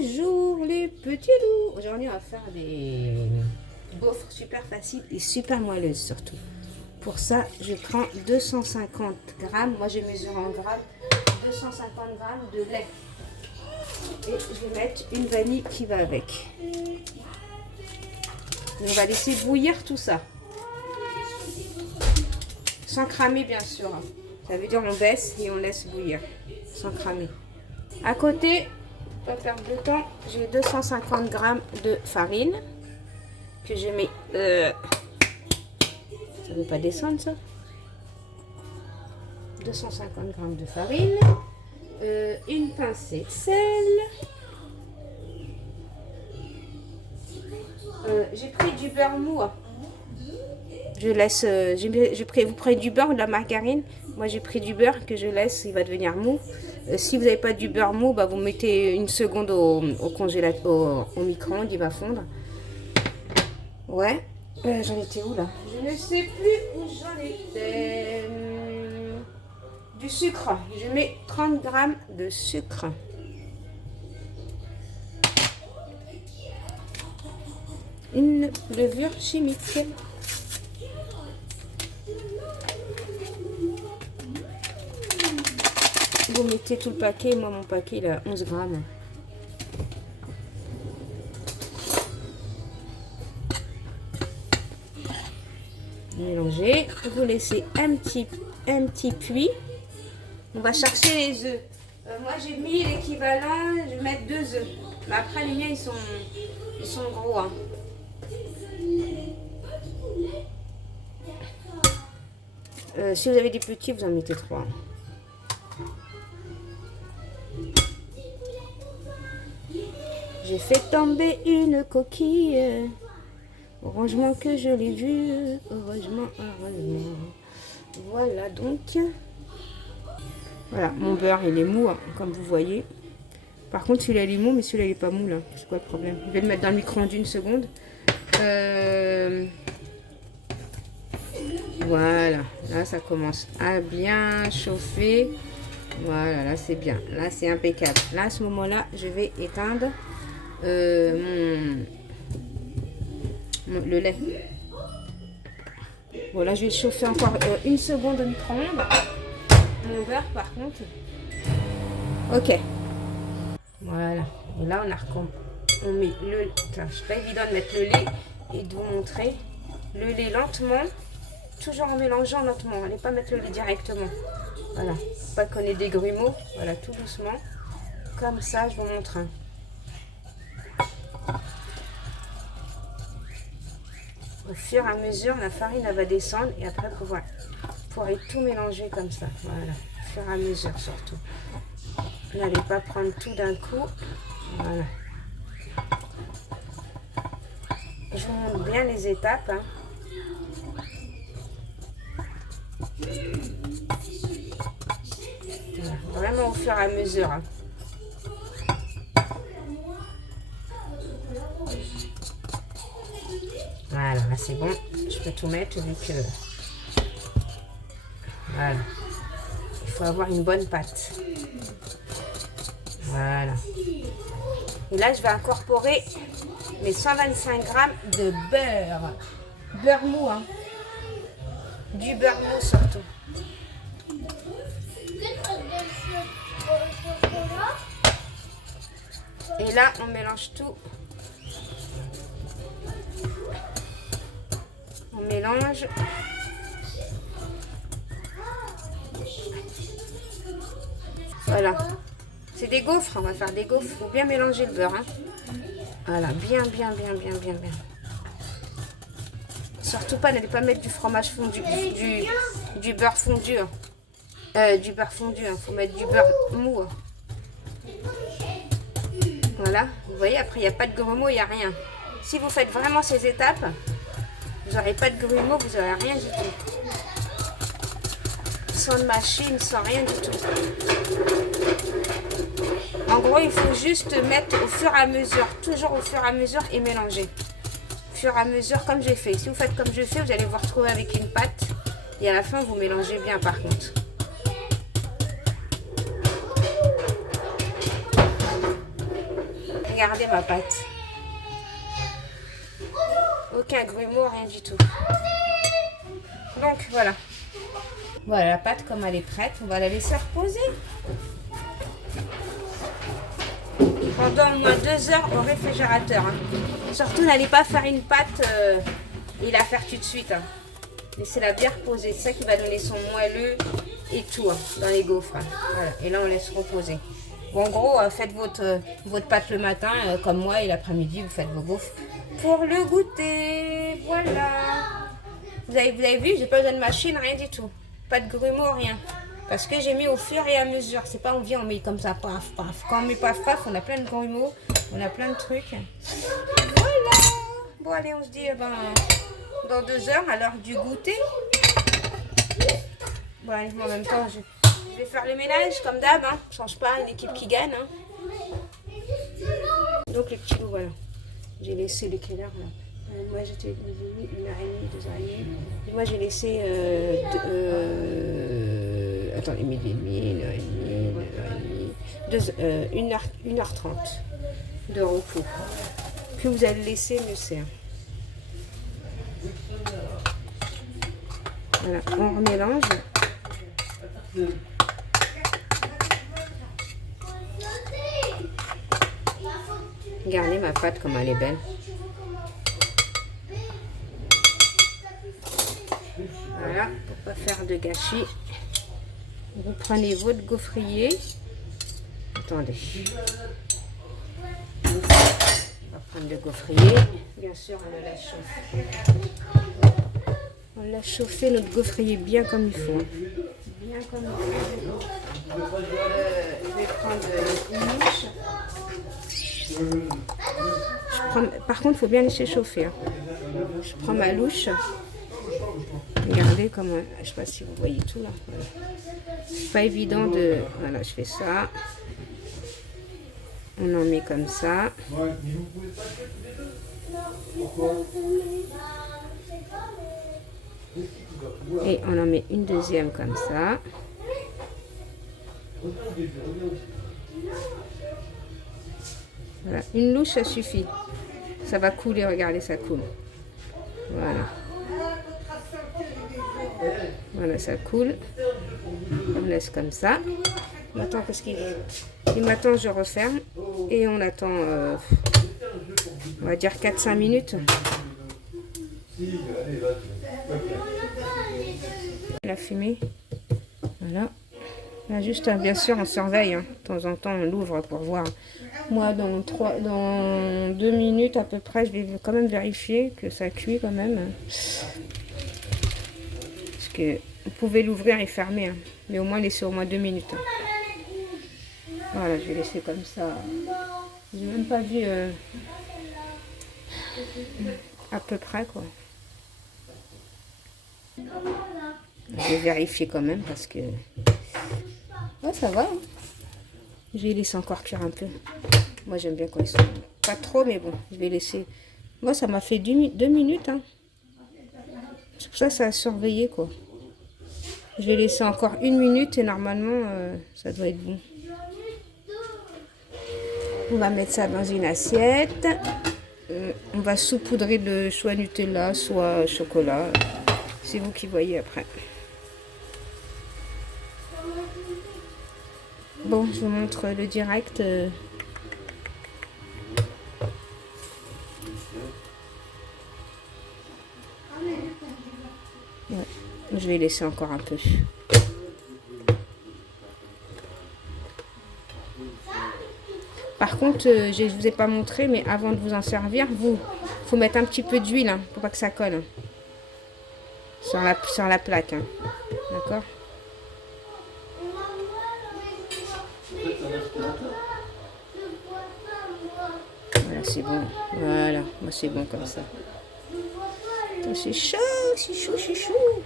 Bonjour les petits loups. Aujourd'hui on va faire des gaufres super faciles et super moelleuses surtout. Pour ça je prends 250 grammes, moi je mesure en grammes, 250 grammes de lait. Et je vais mettre une vanille qui va avec. Et on va laisser bouillir tout ça. Sans cramer bien sûr. Ça veut dire on baisse et on laisse bouillir. Sans cramer. À côté, pas perdre de temps, j'ai 250 grammes de farine que je mets. Ça ne veut pas descendre ça. 250 grammes de farine, une pincée de sel. J'ai pris du beurre mou. Je laisse. Vous prenez du beurre ou de la margarine. Moi j'ai pris du beurre que je laisse, il va devenir mou. Si vous n'avez pas du beurre mou, bah, vous mettez une seconde au congélateur, au micro-ondes, il va fondre. Ouais. J'en étais où là? Je ne sais plus où j'en étais. Du sucre. Je mets 30 grammes de sucre. Une levure chimique. Vous mettez tout le paquet, moi mon paquet il a 11 grammes. Mélangez, vous laissez un petit puits. On va chercher les œufs. Moi j'ai mis l'équivalent, je vais mettre 2 œufs. Mais après les miens ils sont gros. Hein. Si vous avez des petits, vous en mettez 3. J'ai fait tomber une coquille. Heureusement que je l'ai vue. Heureusement. Voilà donc. Voilà, mon beurre il est mou, hein, comme vous voyez. Par contre, celui-là il est mou, mais celui-là il est pas mou là. C'est quoi le problème? Je vais le mettre dans le micro-ondes une seconde. Voilà, là ça commence à bien chauffer. Voilà, là c'est bien. Là c'est impeccable. Là à ce moment-là, je vais éteindre le lait. Voilà, je vais chauffer encore une seconde au micro-ondes. Mon beurre par contre. Ok. Voilà. Et là on met le. C'est pas évident de mettre le lait et de vous montrer le lait lentement. Toujours en mélangeant lentement. Allez pas mettre le lait directement. Voilà. Pas qu'on ait des grumeaux. Voilà, tout doucement. Comme ça, je vous montre. Au fur et à mesure, la farine elle va descendre et après vous pourrez tout mélanger comme ça. Voilà, au fur et à mesure surtout. N'allez pas prendre tout d'un coup. Voilà. Je vous montre bien les étapes. Hein. Voilà, vraiment au fur et à mesure. Hein. Voilà, là c'est bon. Je peux tout mettre vu que... Voilà. Il faut avoir une bonne pâte. Voilà. Et là, je vais incorporer mes 125 grammes de beurre. Beurre mou, hein. Du beurre mou surtout. Et là, on mélange tout. On mélange. Voilà. C'est des gaufres, on va faire des gaufres. Il faut bien mélanger le beurre. Hein. Voilà, bien. Surtout pas, n'allez pas mettre du fromage fondu, du beurre fondu. Du beurre fondu, il faut mettre du beurre mou. Voilà, vous voyez, après il n'y a pas de grumeaux, il n'y a rien. Si vous faites vraiment ces étapes, vous n'aurez pas de grumeaux, vous n'aurez rien du tout. Sans machine, sans rien du tout. En gros, il faut juste mettre au fur et à mesure, toujours au fur et à mesure et mélanger. Au fur et à mesure, comme j'ai fait. Si vous faites comme je fais, vous allez vous retrouver avec une pâte. Et à la fin, vous mélangez bien par contre. Regardez ma pâte. Aucun grumeau, rien du tout. Donc voilà. Voilà la pâte comme elle est prête. On va la laisser reposer. Pendant au moins 2 heures au réfrigérateur. Hein. Surtout n'allez pas faire une pâte et la faire tout de suite. Hein. Laissez-la bien reposer. C'est ça qui va donner son moelleux et tout hein, dans les gaufres. Hein. Voilà. Et là on laisse reposer. Bon, en gros, faites votre pâte le matin comme moi et l'après-midi vous faites vos gaufres pour le goûter. Voilà. Vous avez vu, j'ai pas besoin de machine, rien du tout. Pas de grumeaux, rien. Parce que j'ai mis au fur et à mesure. C'est pas on vient, on met comme ça, paf, paf. Quand on met paf, paf, on a plein de grumeaux, on a plein de trucs. Voilà. Bon, allez, on se dit dans 2 heures, à l'heure du goûter. Bon, allez, en même temps, je vais faire le ménage, comme d'hab. Hein. Change pas, une équipe qui gagne. Hein. Donc, les petits loups, voilà. J'ai laissé les quelle heure, là. Moi, j'étais 1h30, 2h30. Et moi, j'ai laissé... attendez, midi et demi, 1h30, 2h30, 1h30 de repos. Que vous allez laisser, mieux c'est. Voilà, on remélange. Regardez ma pâte comme elle est belle. Voilà, pour pas faire de gâchis. Vous prenez votre gaufrier. Attendez. On va prendre le gaufrier. Bien sûr, on le laisse chauffer. On laisse chauffer notre gaufrier bien comme il faut. Bien comme il faut. Je vais prendre une louche. Par contre, il faut bien laisser chauffer. Hein. Je prends ma louche. Regardez comment, je ne sais pas si vous voyez tout là. Voilà. C'est pas évident de, voilà, je fais ça. On en met comme ça. Et on en met une deuxième comme ça. Voilà, une louche ça suffit. Ça va couler, regardez, ça coule. Voilà. Voilà, ça coule. On laisse comme ça. Maintenant, qu'est-ce qu'il est? Et maintenant, je referme. Et on attend, on va dire 4-5 minutes. La fumée. Voilà. Là, juste, bien sûr, on surveille. Hein. De temps en temps, on l'ouvre pour voir. Moi, dans 2 minutes à peu près, je vais quand même vérifier que ça cuit quand même. Parce que vous pouvez l'ouvrir et fermer. Hein. Mais au moins, laisser au moins 2 minutes. Hein. Voilà, je vais laisser comme ça. J'ai même pas vu à peu près, quoi. Je vais vérifier quand même parce que... Ouais, ça va. Hein. Je vais laisser encore cuire un peu. Moi, j'aime bien quand ils sont... Pas trop, mais bon, je vais laisser... Moi, ça m'a fait 2 minutes. Hein. C'est pour ça que ça a surveillé, quoi. Je vais laisser encore 1 minute et normalement, ça doit être bon. On va mettre ça dans une assiette. On va saupoudrer de soit Nutella, soit chocolat. C'est vous qui voyez après. Bon, je vous montre le direct. Ouais, je vais laisser encore un peu. Par contre, je ne vous ai pas montré, mais avant de vous en servir, faut mettre un petit peu d'huile, hein, pour pas que ça colle. Hein, sur la plaque. Hein, d'accord ? Voilà, c'est bon. Voilà, moi c'est bon comme ça. C'est chaud, c'est chaud, c'est chaud.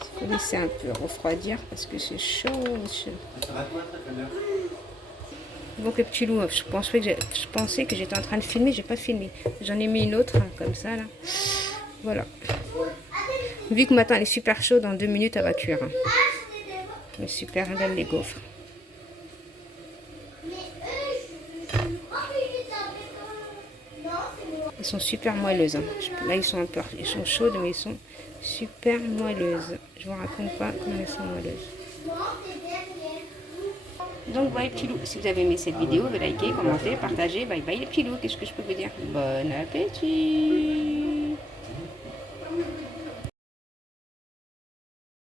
Il faut laisser un peu refroidir parce que c'est chaud, chaud. Donc le petit loup, je pensais que j'étais en train de filmer, j'ai pas filmé. J'en ai mis une autre, hein, comme ça là. Voilà. Vu que maintenant elle est super chaude, dans 2 minutes elle va cuire. Hein. Mais super belles les gaufres. Elles sont super moelleuses. Hein. Là, ils sont chaudes, mais ils sont super moelleuses. Je vous raconte pas comment elles sont moelleuses. Donc voilà les petits loups, si vous avez aimé cette vidéo, likez, commentez, partagez, bye bye les petits loups, qu'est-ce que je peux vous dire? Bon appétit!